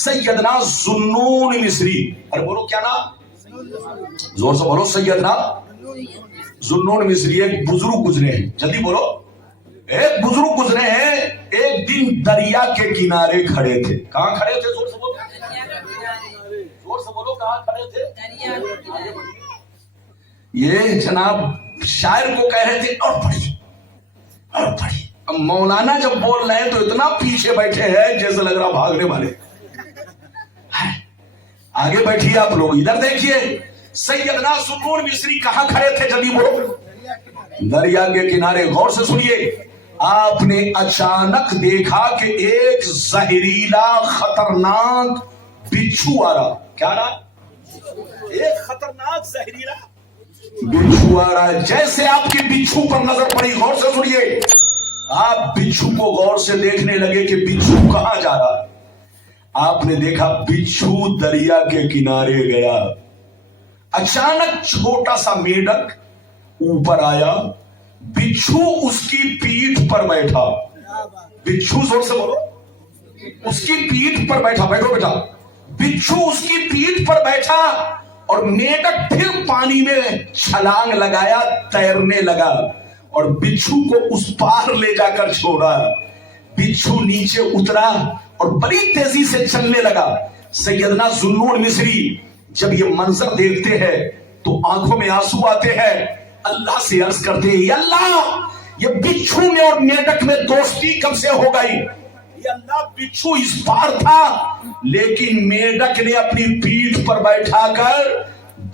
سیدنا ذوالنون مصری. ارے بولو کیا نام؟ زور سے بولو. سیدنا ذوالنون مصری. ایک بزرگ گزرے ہیں, جلدی بولو. ایک بزرگ گزرے ہیں. ایک دن دریا کے کنارے کھڑے تھے. کہاں کھڑے تھے؟ زور سے بولو. زور سے بولو. کہاں کھڑے تھے؟ یہ جناب شاعر کو کہہ رہے تھے اور پڑھی اور پڑھی. اب مولانا جب بول رہے ہیں تو اتنا پیچھے بیٹھے ہیں جیسے لگ رہا بھاگنے والے. آگے بیٹھیے آپ لوگ, ادھر دیکھیے. سیدنا ذوالنون مصری کہاں کھڑے تھے؟ جلدی بولو. دریا کے کنارے. غور سے سنیے. آپ نے اچانک دیکھا کہ ایک زہریلا خطرناک بچھو آ رہا. کیا آ رہا؟ ایک خطرناک زہریلا بچھو آ رہا ہے. جیسے آپ کی بچھو پر نظر پڑی, غور سے سنیے, آپ بچھو کو غور سے دیکھنے لگے کہ بچھو کہاں جا رہا. آپ نے دیکھا بچھو دریا کے کنارے گیا. اچانک چھوٹا سا میڈک اوپر آیا. بچھو اس کی پیٹھ پر بیٹھا. بچھو زور سے بولو. اس کی پیٹھ پر بیٹھا. بیٹھو بیٹا. بچھو اس کی پیٹھ پر بیٹھا اور میڈک پھر پانی میں چھلانگ لگایا, تیرنے لگا اور بچھو کو اس پار لے جا کر چھوڑا. بچھو نیچے اترا اور بڑی تیزی سے چلنے لگا. سیدنا ذوالنون مصری جب یہ منظر دیکھتے ہیں تو آنکھوں میں آنسو آتے ہیں. اللہ سے عرض کرتے ہیں, یا اللہ, یہ بچھو میں اور میڈک میں دوستی کب سے ہو گئی؟ یا اللہ, بچھو اس پار تھا لیکن میڈک نے اپنی پیٹھ پر بیٹھا کر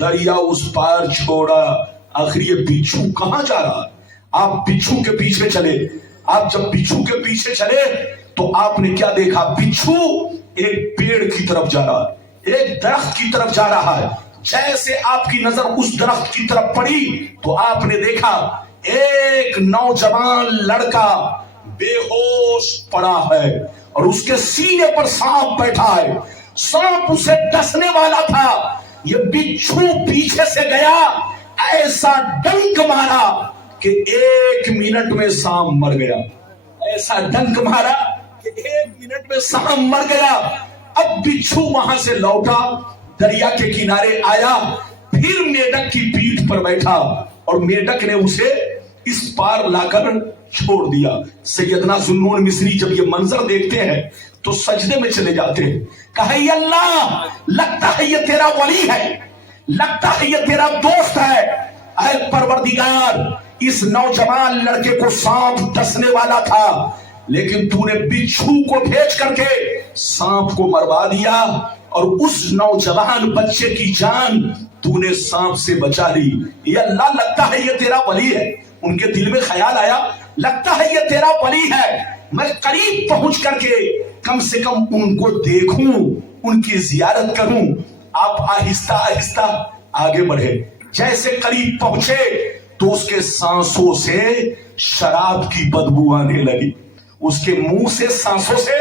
دریا اس پار چھوڑا. آخر یہ بچھو کہاں جا رہا؟ آپ بچھو کے پیچھے چلے. آپ جب بچھو کے پیچھے چلے تو آپ نے کیا دیکھا؟ بچھو ایک پیڑ کی طرف جا رہا ہے, ایک درخت کی طرف جا رہا ہے. جیسے آپ کی نظر اس درخت کی طرف پڑی تو آپ نے دیکھا ایک نوجوان لڑکا بے ہوش پڑا ہے اور اس کے سینے پر سانپ بیٹھا ہے. سانپ اسے ڈسنے والا تھا. یہ بچھو پیچھے سے گیا, ایسا ڈنک مارا کہ 1 منٹ میں سانپ مر گیا. ایسا ڈنک مارا کہ 1 منٹ میں سانپ مر گیا. اب بچھو وہاں سے لوٹا, دریا کے کنارے آیا, پھر میڈک کی پیٹھ پر بیٹھا اور میڈک نے اسے اس پار لا کر چھوڑ دیا. سیدنا ذوالنون مصری جب یہ منظر دیکھتے ہیں تو سجدے میں چلے جاتے ہیں. کہا, یا اللہ, لگتا ہے یہ تیرا ولی ہے, لگتا ہے یہ تیرا دوست ہے. اے پروردگار, اس نوجوان لڑکے کو سانپ ڈسنے والا تھا لیکن تو نے بچھو کو بھیج کر کے سانپ کو مروا دیا اور اس نوجوان بچے کی جان تو نے سانپ سے بچا لی. یا اللہ, لگتا ہے یہ تیرا ولی ہے. ان کے دل میں خیال آیا, لگتا ہے یہ تیرا ولی ہے, میں قریب پہنچ کر کے کم سے کم ان کو دیکھوں, ان کی زیارت کروں. آپ آہستہ آہستہ آگے بڑھے. جیسے قریب پہنچے تو اس کے سانسوں سے شراب کی بدبو آنے لگی. اس کے منہ سے سانسوں سے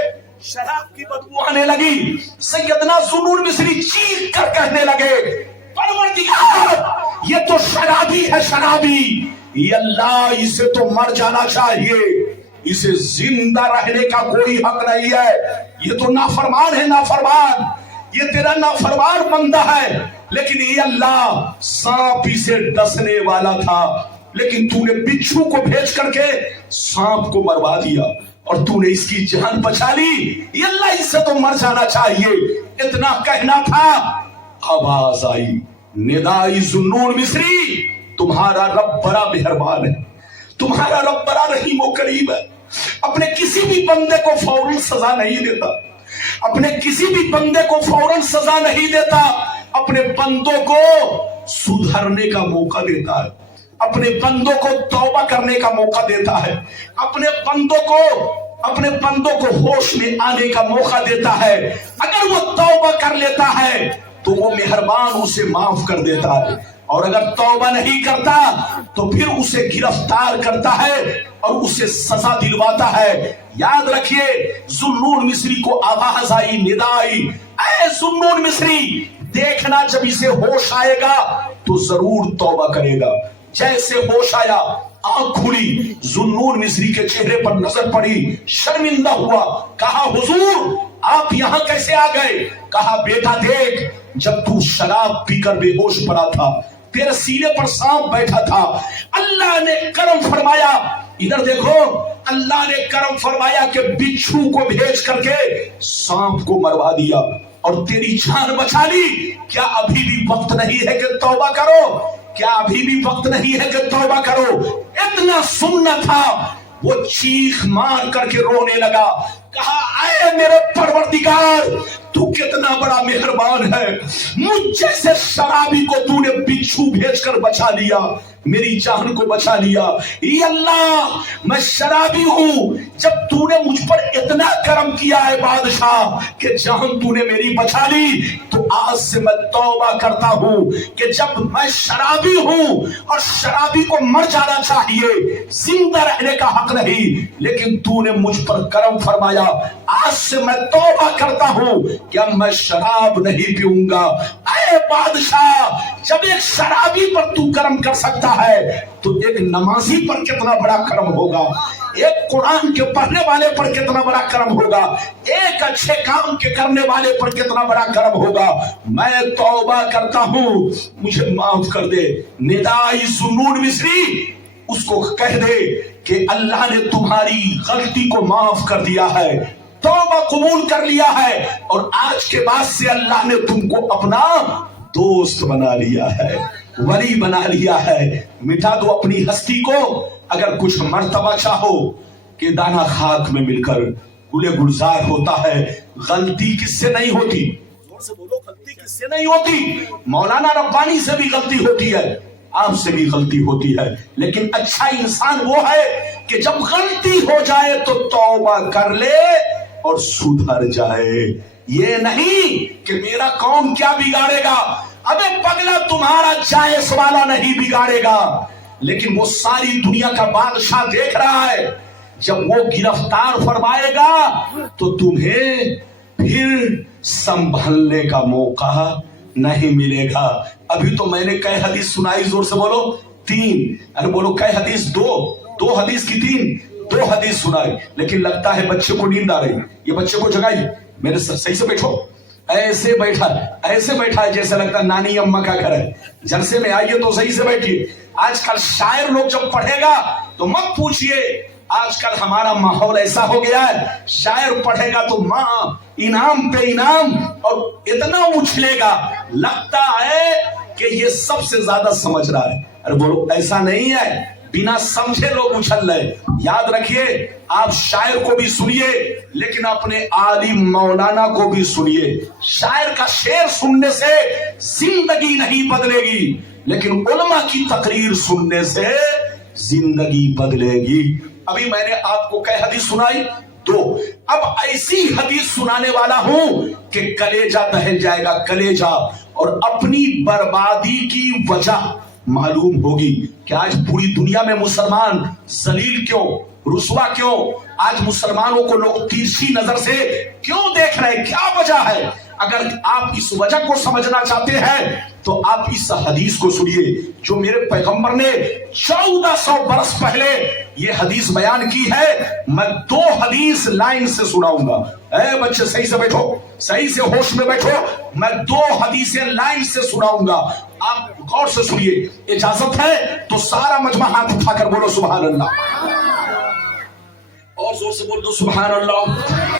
شراب کی بدبو آنے لگی. سیدنا ذوالنون مصری چیخ کر کہنے لگے, پروردگار, یہ تو شرابی ہے, شرابی. یا اللہ, اسے تو مر جانا چاہیے, اسے زندہ رہنے کا کوئی حق نہیں ہے. یہ تو نافرمان ہے, نافرمان, یہ تیرا نافرمان بندہ ہے. لیکن یہ اللہ, سانپ اسے ڈسنے والا تھا لیکن تو نے بچھو کو بھیج کر کے سانپ کو مروا دیا اور تو نے اس کی جان بچا لی. یہ اللہ, اس سے تو مر جانا چاہیے. اتنا کہنا تھا, آواز آئی, ندائی ذوالنون مصری, تمہارا رب بڑا مہربان ہے, تمہارا رب بڑا رحیم و کریم ہے. اپنے کسی بھی بندے کو فوراً سزا نہیں دیتا, اپنے کسی بھی بندے کو فوراً سزا نہیں دیتا, اپنے بندوں کو سدھرنے کا موقع دیتا ہے, اپنے بندوں کو توبہ کرنے کا موقع دیتا ہے, اپنے بندوں کو ہوش میں آنے کا موقع دیتا ہے. اگر وہ توبہ کر لیتا ہے تو وہ مہربان اسے معاف کر دیتا ہے, اور اگر توبہ نہیں کرتا تو پھر اسے گرفتار کرتا ہے اور اسے سزا دلواتا ہے. یاد رکھیے, ذوالنون مصری کو آواز آئی, ندا آئی, اے ذوالنون مصری, دیکھنا جب اسے ہوش آئے گا تو ضرور توبہ کرے گا. جیسے ہوش آیا, آنکھ کھلی, ذوالنون مصری کے چہرے پر نظر پڑی, شرمندہ ہوا, کہا, حضور آپ یہاں کیسے آ گئے؟ کہا بیٹا دیکھ، جب تو شراب پی کر بے ہوش پڑا تھا، تیرے سینے پر سانپ بیٹھا تھا، اللہ نے کرم فرمایا، ادھر دیکھو، اللہ نے کرم فرمایا کہ بچھو کو بھیج کر کے سانپ کو مروا دیا اور تیری جان بچا لی۔ کیا ابھی بھی وقت نہیں ہے کہ توبہ کرو؟ کیا ابھی بھی وقت نہیں ہے کہ توبہ کرو؟ اتنا سننا تھا، وہ چیخ مار کر کے رونے لگا، کہا اے میرے پروردگار، تو کتنا بڑا مہربان ہے، مجھ جیسے شرابی کو تو نے بچھو بھیج کر بچا لیا، میری جان کو بچا لیا۔ یا اللہ، میں شرابی ہوں، جب تو نے مجھ پر اتنا کرم کیا ہے بادشاہ کہ جان تو نے میری بچا لی، تو آج سے میں توبہ کرتا ہوں کہ جب میں شرابی ہوں اور شرابی کو مر جانا چاہیے، زندہ رہنے کا حق نہیں، لیکن تو نے مجھ پر کرم فرمایا، آج سے میں توبہ کرتا ہوں کہ اب میں شراب نہیں پیوں گا۔ اے بادشاہ، جب ایک شرابی پر تو کرم کر سکتا ہے تو ایک نمازی پر کتنا بڑا کرم ہوگا، ایک قرآن کے پڑھنے والے پر کتنا بڑا کرم ہوگا، ایک اچھے کام کے کرنے والے پر کتنا بڑا کرم ہوگا۔ میں توبہ کرتا ہوں، مجھے معاف کر دے۔ ندائی ذوالنون مصری اس کو کہہ دے کہ اللہ نے تمہاری غلطی کو معاف کر دیا ہے، توبہ قبول کر لیا ہے، اور آج کے بعد سے اللہ نے تم کو اپنا دوست بنا لیا ہے، ولی بنا لیا ہے۔ مٹا دو اپنی ہستی کو۔ اگر کچھ مرتبہ چاہو کہ دانا خاک میں مل کر گلے گلزار ہوتا ہے، غلطی کس سے نہیں ہوتی؟ زور سے بولو، غلطی کس سے نہیں ہوتی؟ مولانا ربانی سے بھی غلطی ہوتی ہے، آپ سے بھی غلطی ہوتی ہے، لیکن اچھا انسان وہ ہے کہ جب غلطی ہو جائے تو توبہ کر لے اور سدھر جائے۔ یہ نہیں کہ میرا قوم کیا بگاڑے گا، ابے پگلا تمہارا جائز والا نہیں بگاڑے گا، لیکن وہ ساری دنیا کا بادشاہ دیکھ رہا ہے، جب وہ گرفتار فرمائے گا تو تمہیں پھر سنبھلنے کا موقع نہیں ملے گا۔ ابھی تو میں نے کئی حدیث سنائی، زور سے بولو، 3، ارے بولو کئی حدیث؟ 2 حدیث کی 2 حدیث سنائی، لیکن لگتا ہے بچے کو نیند آ رہی، یہ بچے کو جگائی، میرے صحیح سے بیٹھو، ایسے بیٹھا ہے جیسے لگتا ہے نانی اماں کا گھر ہے، جلسے میں آئیے تو صحیح سے بیٹھیے۔ آج کل شاعر لوگ جب پڑھے گا تو مت پوچھئے، آج کل ہمارا ماحول ایسا ہو گیا ہے، شاعر پڑھے گا تو ماں انعام پہ انعام اور اتنا اچھلے گا، لگتا ہے کہ یہ سب سے زیادہ سمجھ رہا ہے۔ ارے بولو ایسا نہیں ہے، بنا سمجھے لوگ اچھل رہے۔ یاد رکھیے، آپ شاعر کو بھی سنیے لیکن اپنے عالم مولانا کو بھی سنیے۔ شاعر کا شعر سننے سے زندگی نہیں بدلے گی، لیکن علماء کی تقریر سننے سے زندگی بدلے گی۔ ابھی میں نے آپ کو کئی حدیث سنائی، 2، اب ایسی حدیث سنانے والا ہوں کہ کلیجہ دہل جائے گا، کلیجہ، اور اپنی بربادی کی وجہ معلوم ہوگی کہ آج پوری دنیا میں مسلمان ذلیل کیوں، رسوا کیوں، آج مسلمانوں کو لوگ تیرچھی نظر سے کیوں دیکھ رہے، کیا وجہ ہے؟ اگر آپ اس وجہ کو سمجھنا چاہتے ہیں تو آپ اس حدیث کو سنیے جو میرے پیغمبر نے 1400 برس پہلے یہ حدیث بیان کی ہے۔ میں 2 حدیث لائن سے سناؤں گا۔ اے بچے صحیح سے بیٹھو، صحیح سے ہوش میں بیٹھو، میں 2 حدیثیں لائن سے سناؤں گا، آپ غور سے سنیے۔ اجازت ہے تو سارا مجمع ہاتھ اٹھا کر بولو سبحان اللہ، اور زور سے بول دو سبحان اللہ۔